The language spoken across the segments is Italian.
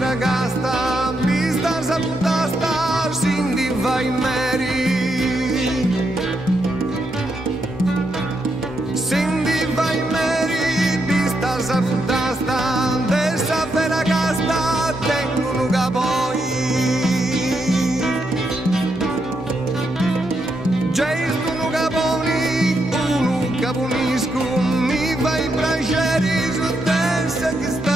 vera casta, vista salutasta, sindi vai meri. Sindi vai meri, vista salutasta, dessa vera casta, tengo un capoi. Gesto un caponi, un caponisco, mi fai piacere su testa che sta.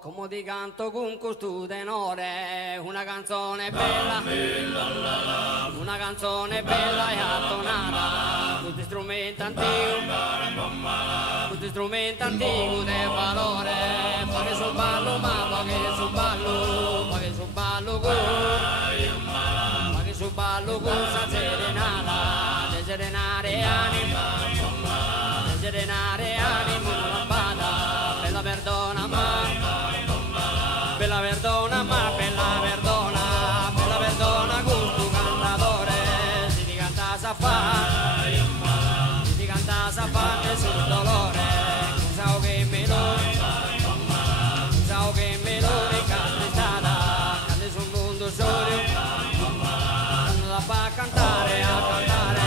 Come ti canto con questo tenore, una canzone bella, una canzone bella e attonata, tutti strumenti antichi, tutti strumenti antichi del valore, paghi sul ballo, ma paghi sul ballo, paghi sul ballo paghi sul ballo con sa serenata, de serenare anima, de serenare anima, lambada, bella perdona ma, bella perdona ma, bella perdona, bella perdona con tu cantatore, si ti canta sa fa, si ti canta sa fa nessun dolore, so che me lo, so che me lo ricanta stata, cante sul mondo solo, non la fa cantare a cantare.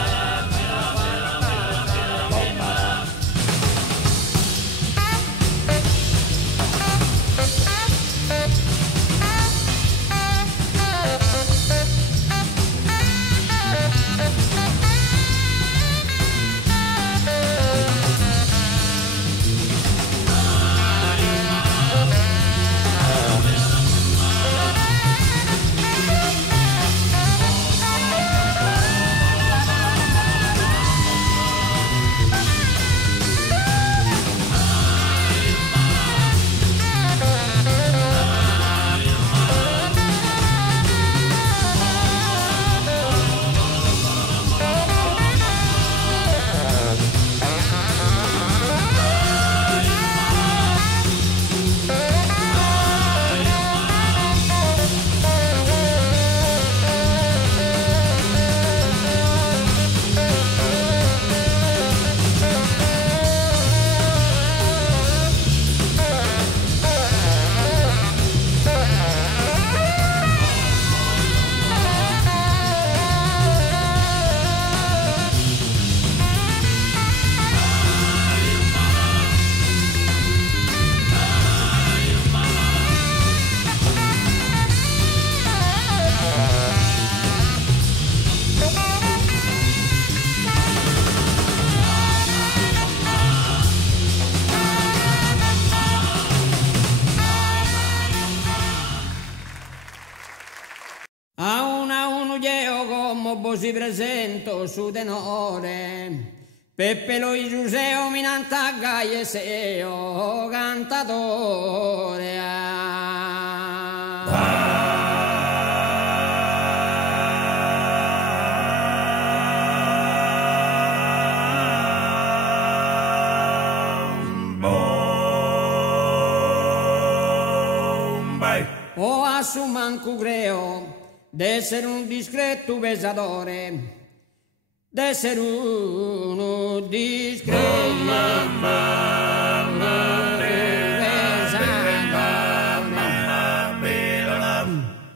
un'ugeo come si presento su tenore. Peppe lo Giuseo minanta gaie seo cantatore. O a su manco creo d'essere un discreto pesadore, d'essere uno discreto pesadore.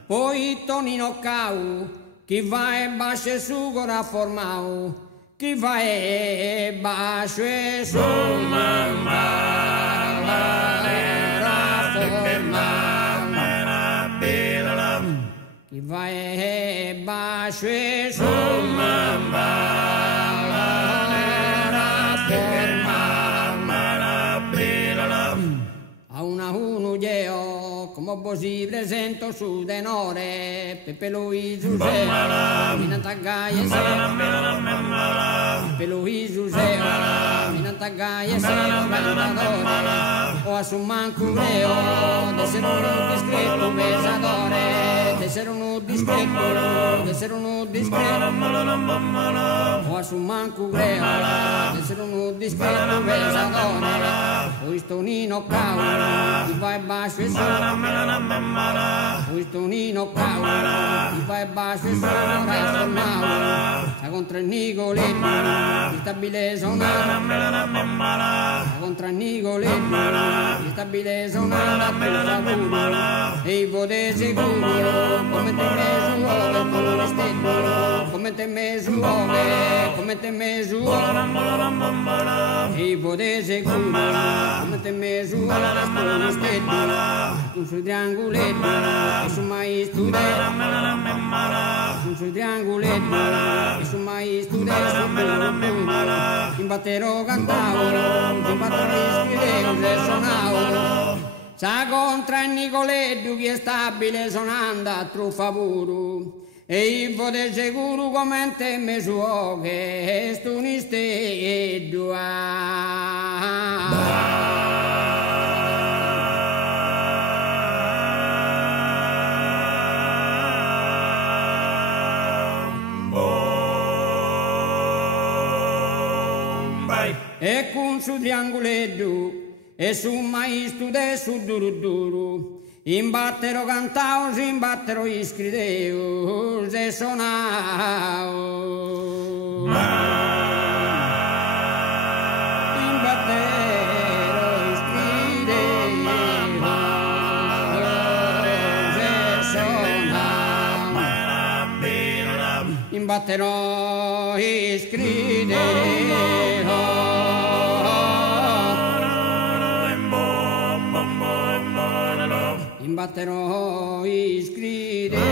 Poi Tonino Cau, chi va e basce su cora formau, chi va e basce su chi va e basce su a una unugeo come si presento su tenore. Peppe Luis Giuseo minanta gaie Peppe Luis Giuseo minanta gaie cantatore. O a su manco creo d'essere un discreto pesadore, d'essere un discreto, d'essere un discreto. O a su manco creo d'essere un discreto pesadore. O Tonino Cau, chi va e bascio e sopra. O Tonino Cau, chi va e bascio e sopra formau. Sa contro il Nicoletto, il stabile sonata. Sa contro il Nicoletto, il stabile sonata tu favore. E i voti sicuro, come te me su ove, come stendo, come te me su ove, come te me su ove. E i voti sicuro, come te me su ove, come stendo, con sul triangoletto, e su mai studere, con sul triangoletto, e su mai studere, imbatterò cantavo, imbatterò scrivevo, se suonavo. Sa contra il Nicoletto che è stabile sonando a truffa puro. E il voto sicuro come te me suo che è stu nisteddu. E con su triangoletto e su maestro de su duro duro, imbattero cantao, si imbattero iscriteo, se sonao. Imbattero iscriteo, se sonao. Imbatterò iscriteo. Imbatterò iscriteva.